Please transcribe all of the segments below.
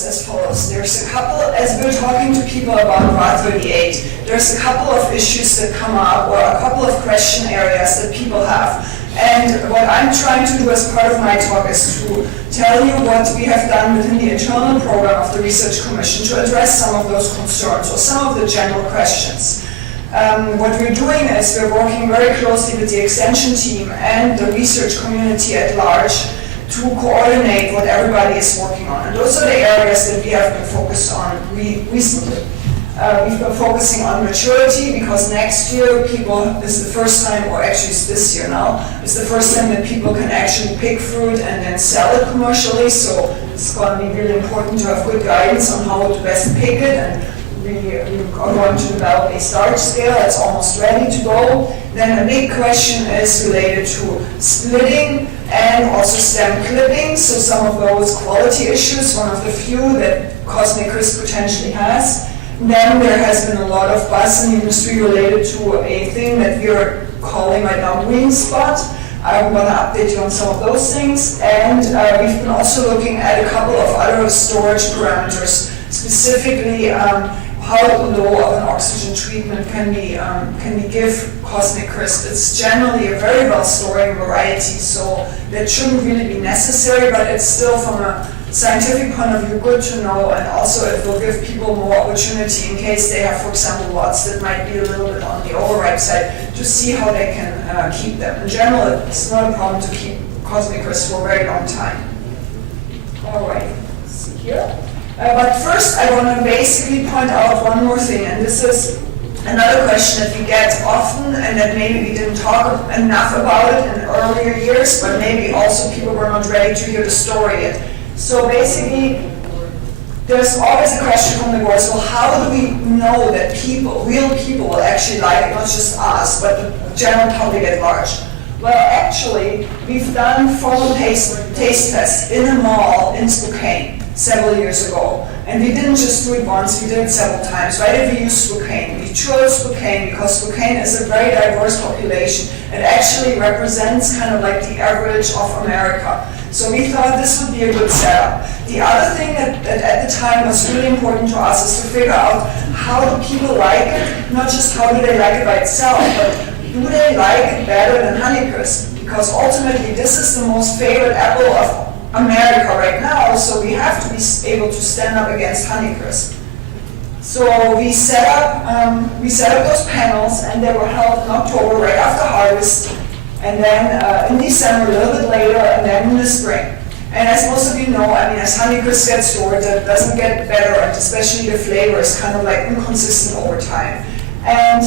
is as follows. There's a couple, as we're talking to people about RA38, there's a couple of issues that come up or a couple of question areas that people have. And what I'm trying to do as part of my talk is to tell you what we have done within the internal program of the Research Commission to address some of those concerns or some of the general questions. What we're doing is we're working very closely with the extension team and the research community at large to coordinate what everybody is working on. And those are the areas that we have been focused on recently. We've been focusing on maturity because next year is the first time, or actually it's this year now, is the first time that people can actually pick fruit and then sell it commercially. So it's going to be really important to have good guidance on how to best pick it. And we are going to develop a starch scale that's almost ready to go. Then a big question is related to splitting and also stem clipping. So some of those quality issues, one of the few that Cosmic Crisp potentially has. Then there has been a lot of buzz in the industry related to a thing that we are calling right now green spot. I'm going to update you on some of those things. And we've been also looking at a couple of other storage parameters, specifically how low of an oxygen treatment can we give Cosmic Crisp. It's generally a very well storing variety, so that shouldn't really be necessary, but it's still from a scientific point of view good to know, and also it will give people more opportunity in case they have, for example, lots that might be a little bit on the overripe side, to see how they can keep them. In general, it's not a problem to keep Cosmic Crisp for a very long time. All right, let's see here. But first, I want to basically point out one more thing, and this is another question that we get often, and that maybe we didn't talk enough about it in earlier years, but maybe also people were not ready to hear the story yet. So basically, there's always a question from the boards, well, how do we know that real people will actually like it, not just us, but the general public at large? Well, actually, we've done formal taste tests in a mall in Spokane several years ago. And we didn't just do it once, we did it several times. Why did we use Spokane? We chose Spokane because Spokane is a very diverse population. It actually represents kind of like the average of America. So we thought this would be a good setup. The other thing that at the time was really important to us is to figure out how do people like it, not just how do they like it by itself, but do they like it better than Honeycrisp? Because ultimately this is the most favorite apple of America right now, so we have to be able to stand up against Honeycrisp. So we set up those panels, and they were held in October right after harvest, and then in December a little bit later, and then in the spring. And as most of you know, I mean, as Honeycrisp gets stored, it doesn't get better, and especially the flavor is kind of like inconsistent over time. And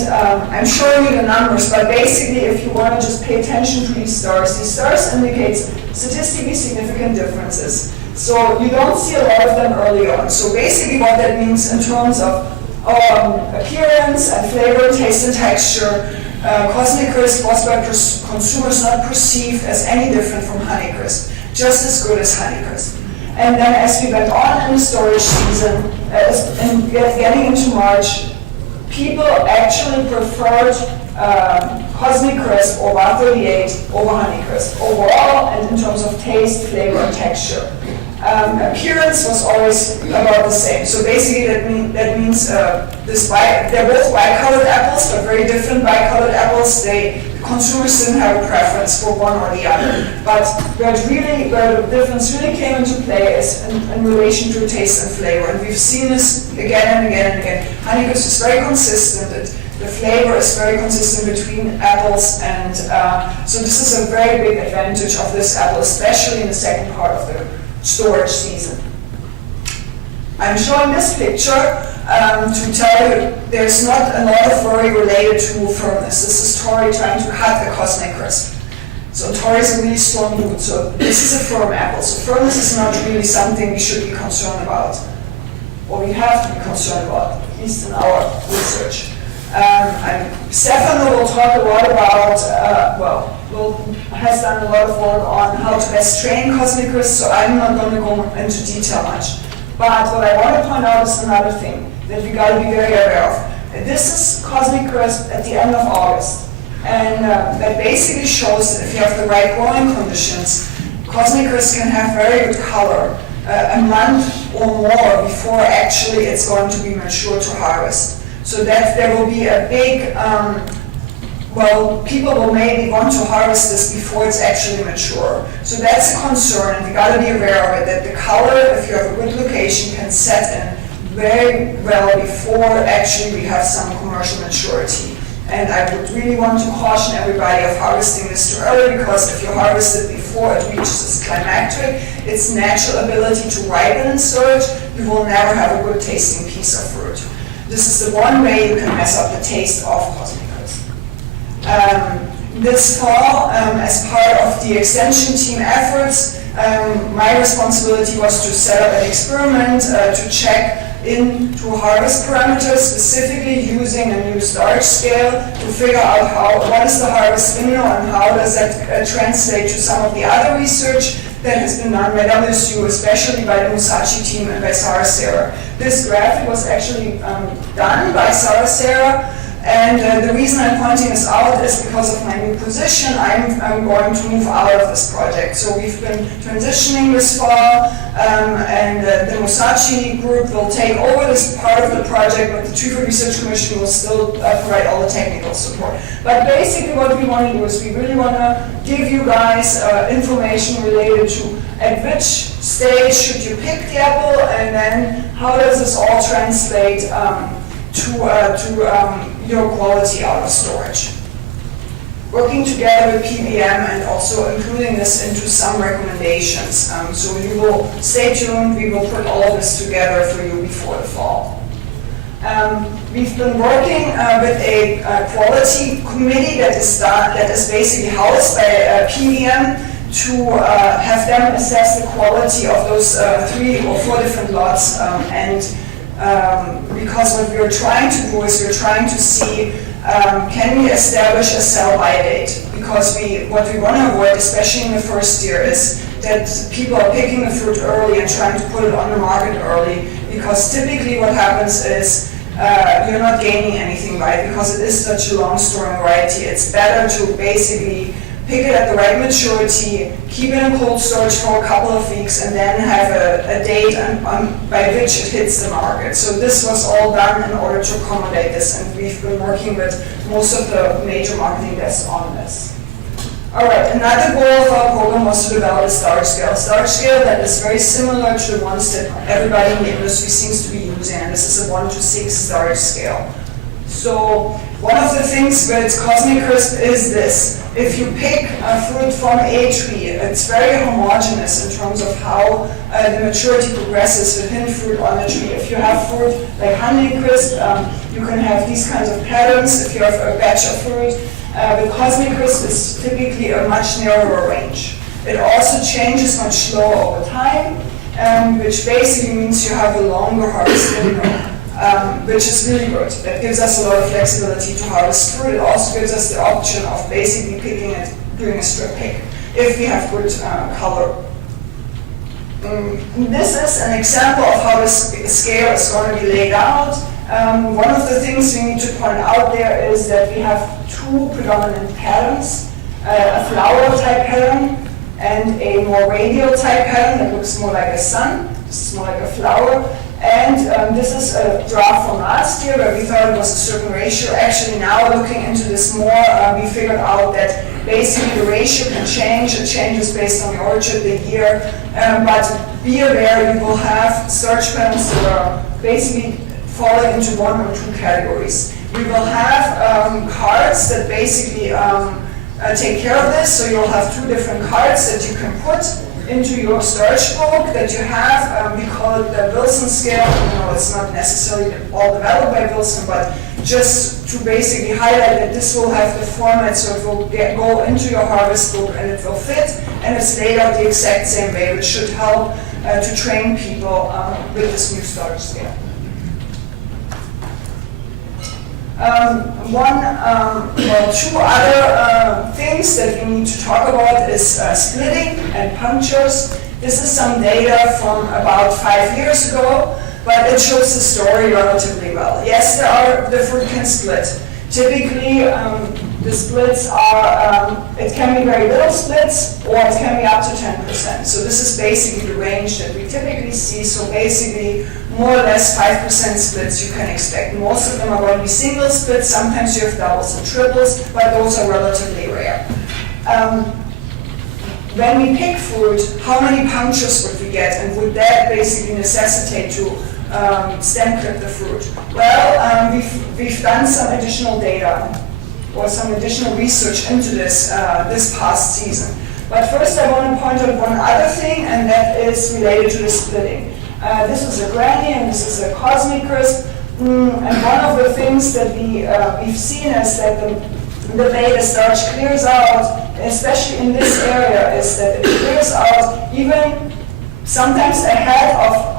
I'm showing you the numbers, but basically if you want to just pay attention to these stars indicate statistically significant differences. So you don't see a lot of them early on. So basically what that means in terms of appearance and flavor, taste and texture, Cosmic Crisp was by consumers not perceived as any different from Honeycrisp, just as good as Honeycrisp. And then as we went on in the storage season, and getting into March, people actually preferred Cosmic Crisp or RA38 over Honeycrisp overall, and in terms of taste, flavor, and texture. Appearance was always about the same. So basically that means they're both bicolored apples, but very different bicolored apples. Consumers didn't have a preference for one or the other. But where the difference really came into play is in relation to taste and flavor. And we've seen this again and again and again. Honeycrisp is very consistent. The flavor is very consistent between apples, and so this is a very big advantage of this apple, especially in the second part of the storage season. I'm showing this picture to tell you there's not a lot of worry related to firmness. This is Tori trying to cut a Cosmic Crisp. So Tori is a really strong root, so this is a firm apple. So firmness is not really something we should be concerned about, or we have to be concerned about, at least in our research. Stefano will talk a lot about, has done a lot of work on how to best train Cosmic Crisp, so I'm not going to go into detail much. But what I want to point out is another thing that we got to be very aware of. This is Cosmic Crisp at the end of August, and that basically shows that if you have the right growing conditions, Cosmic Crisp can have very good color. a month or more before actually it's going to be mature to harvest. So that there will be a big, people will maybe want to harvest this before it's actually mature. So that's a concern, and we got to be aware of it, that the color, if you have a good location, can set in very well before actually we have some commercial maturity. And I would really want to caution everybody of harvesting this too early, because if you harvest it before it reaches its climacteric, its natural ability to ripen and storage, you will never have a good tasting piece of fruit. This is the one way you can mess up the taste of cosmic crisp. This fall, as part of the extension team efforts, my responsibility was to set up an experiment to check into harvest parameters, specifically using a new starch scale to figure out what is the harvest window and how does that translate to some of the other research that has been done by WSU, especially by the Wenatchee team and by Sarah Sarah. This graphic was actually done by Sarah Sarah, and the reason I'm pointing this out is because of my new position. I'm going to move out of this project. So we've been transitioning this fall, and the Wenatchee group will take over this part of the project, but the Tree Fruit Research Commission will still provide all the technical support. But basically what we want to do is we really want to give you guys information related to at which stage should you pick the apple, and then how does this all translate to your quality out of storage. Working together with PBM and also including this into some recommendations. So you will stay tuned, we will put all of this together for you before the fall. We've been working with a quality committee that is basically housed by PBM to have them assess the quality of those 3 or 4 different lots, because what we're trying to do is we're trying to see, can we establish a sell-by date? Because what we want to avoid, especially in the first year, is that people are picking the fruit early and trying to put it on the market early, because typically what happens is you're not gaining anything by it, because it is such a long-storing variety. It's better to basically pick it at the right maturity, keep it in cold storage for a couple of weeks, and then have a date by which it hits the market. So this was all done in order to accommodate this, and we've been working with most of the major marketing desks on this. All right, another goal of our program was to develop a starch scale. A starch scale that is very similar to the ones that everybody in the industry seems to be using, and this is a 1 to 6 starch scale. So one of the things with Cosmic Crisp is this. If you pick a fruit from a tree, it's very homogeneous in terms of how the maturity progresses within fruit on the tree. If you have fruit like Honeycrisp, you can have these kinds of patterns. If you have a batch of fruit, the Cosmic Crisp is typically a much narrower range. It also changes much slower over time, which basically means you have a longer harvest window. Which is really good. That gives us a lot of flexibility to harvest fruit. It also gives us the option of basically picking it, doing a strip pick, if we have good color. This is an example of how the scale is going to be laid out. One of the things we need to point out there is that we have 2 predominant patterns, a flower type pattern and a more radial type pattern that looks more like a sun. This is more like a flower. And this is a draft from last year where we thought it was a certain ratio. Actually now looking into this more, we figured out that basically the ratio can change. It changes based on the orchard, the year. But be aware, you will have starch patterns that are basically falling into 1 or 2 categories. We will have cards that basically take care of this. So you'll have 2 different cards that you can put into your starch book that you have. We call it the Wilson scale. It's not necessarily all developed by Wilson, but just to basically highlight that this will have the format, so it will go into your harvest book and it will fit, and it's laid out the exact same way, which should help to train people with this new starch scale. Two other things that we need to talk about is splitting and punctures. This is some data from about 5 years ago, but it shows the story relatively well. Yes, the fruit can split. Typically, The splits are, it can be very little splits, or it can be up to 10%. So this is basically the range that we typically see. So basically, more or less 5% splits you can expect. Most of them are going to be single splits. Sometimes you have doubles and triples, but those are relatively rare. When we pick fruit, how many punctures would we get, and would that basically necessitate to stem clip the fruit? Well, we've done some additional data or some additional research into this this past season. But first I want to point out one other thing, and that is related to the splitting. This is a Granny and this is a Cosmic Crisp, and one of the things that we've seen is that the way the starch clears out, especially in this area, is that it clears out even sometimes ahead of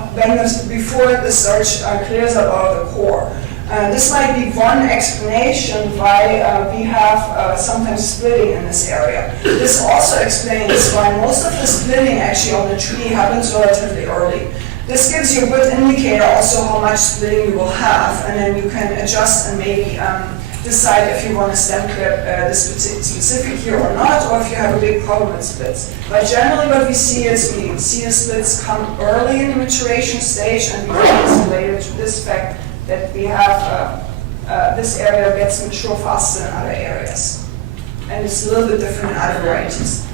before the starch clears out of the core. This might be one explanation why we have sometimes splitting in this area. This also explains why most of the splitting actually on the tree happens relatively early. This gives you a good indicator also how much splitting you will have, and then you can adjust and maybe decide if you want to stem clip this specific here or not, or if you have a big problem with splits. But generally what we see is we see the splits come early in the maturation stage, and we think it's related to this fact that we have this area gets mature faster than other areas. And it's a little bit different in other varieties.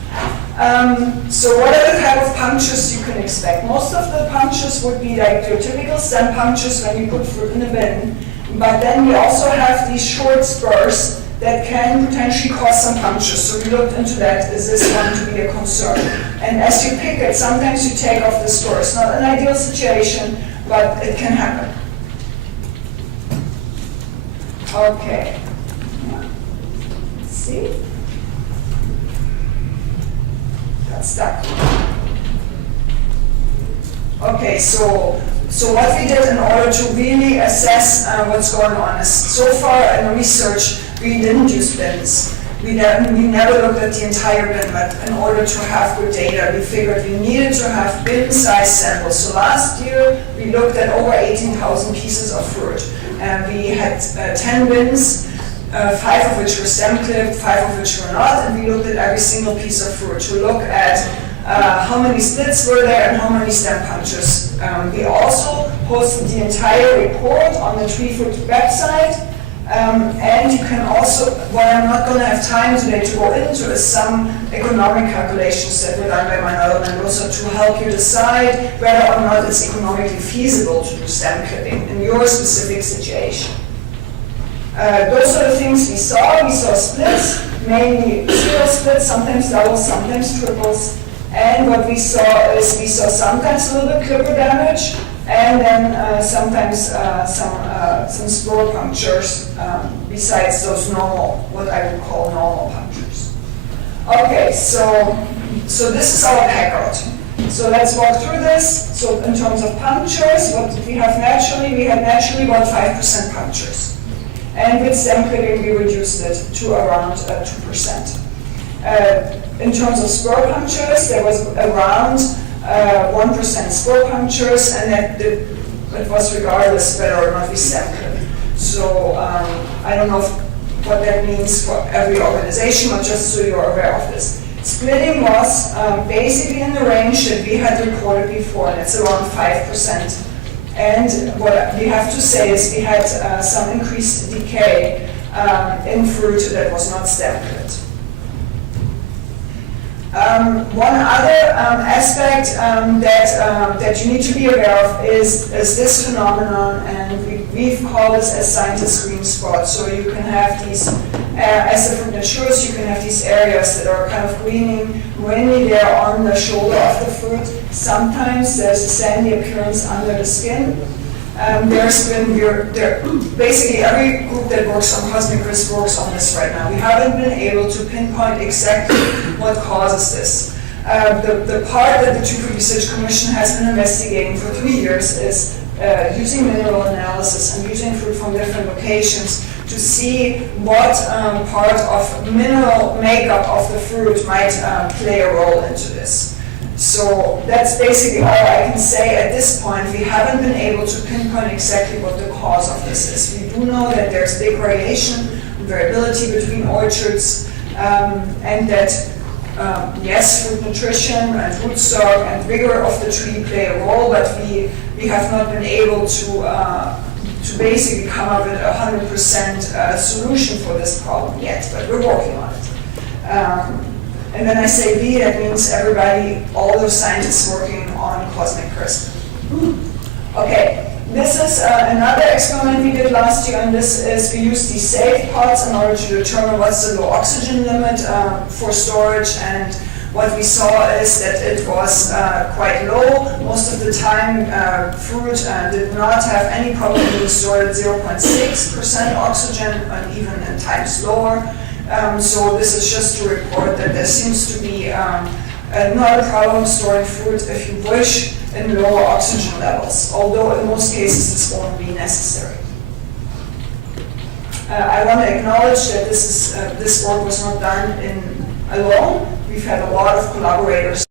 So what are the type of punctures you can expect? Most of the punctures would be like your typical stem punctures when you put fruit in the bin. But then we also have these short spurs that can potentially cause some punctures. So we looked into that. Is this going to be a concern? And as you pick it, sometimes you take off the spurs. Not an ideal situation, but it can happen. Okay. Let's see. Got stuck. Okay, so what we did in order to really assess what's going on is, so far in the research, we didn't use bins. We never looked at the entire bin, but in order to have good data, we figured we needed to have bin-sized samples. So last year, we looked at over 18,000 pieces of fruit. And we had 10 bins, 5 of which were stem clipped, 5 of which were not, and we looked at every single piece of fruit to look at how many splits were there and how many stem punctures. We also posted the entire report on the Tree Fruit website, and you can also, what I'm not going to have time today to go into, is some economic calculations that were done by my other members, also to help you decide whether or not it's economically feasible to do stem clipping in your specific situation. Those are the things we saw. We saw splits, mainly single splits, sometimes doubles, sometimes triples. And what we saw is we saw sometimes a little bit clipper damage, and then sometimes some spore punctures besides those normal, what I would call normal punctures. Okay, so this is our packout. So let's walk through this. So in terms of punctures, what we have naturally, we had naturally about 5% punctures. And with stem clipping, we reduced it to around 2%. In terms of spore punctures, there was around 1% spore punctures, and that it was regardless whether or not we stem clip. So I don't know what that means for every organization, but just so you're aware of this. Splitting was basically in the range that we had reported before, and it's around 5%. And what we have to say is we had some increased decay in fruit that was not stem clipped. One other aspect that you need to be aware of is this phenomenon, and we've called this as scientist green spots. So you can have these, as the fruit matures, you can have these areas that are kind of greening, mainly they're on the shoulder of the fruit. Sometimes there's a sandy appearance under the skin. Basically every group that works on Cosmic Crisp works on this right now. We haven't been able to pinpoint exactly what causes this. The part that the Tree Fruit Research Commission has been investigating for 3 years is using mineral analysis and using fruit from different locations to see what part of mineral makeup of the fruit might play a role into this. So that's basically all I can say at this point. We haven't been able to pinpoint exactly what the cause of this is. We do know that there's big variation variability between orchards, and that yes, fruit nutrition and rootstock and vigor of the tree play a role, but we have not been able to basically come up with a 100% solution for this problem yet, but we're working on it. And when I say we, that means everybody, all those scientists working on cosmic CRISPR. Okay. This is another experiment we did last year, and this is we used these safe pots in order to determine what's the low oxygen limit for storage, and what we saw is that it was quite low. Most of the time fruit did not have any problem being stored at 0.6% oxygen, and even in times lower. So this is just to report that there seems to be not a problem storing fruit if you wish in lower oxygen levels, although in most cases this won't be necessary. I want to acknowledge that this work was not done alone. We've had a lot of collaborators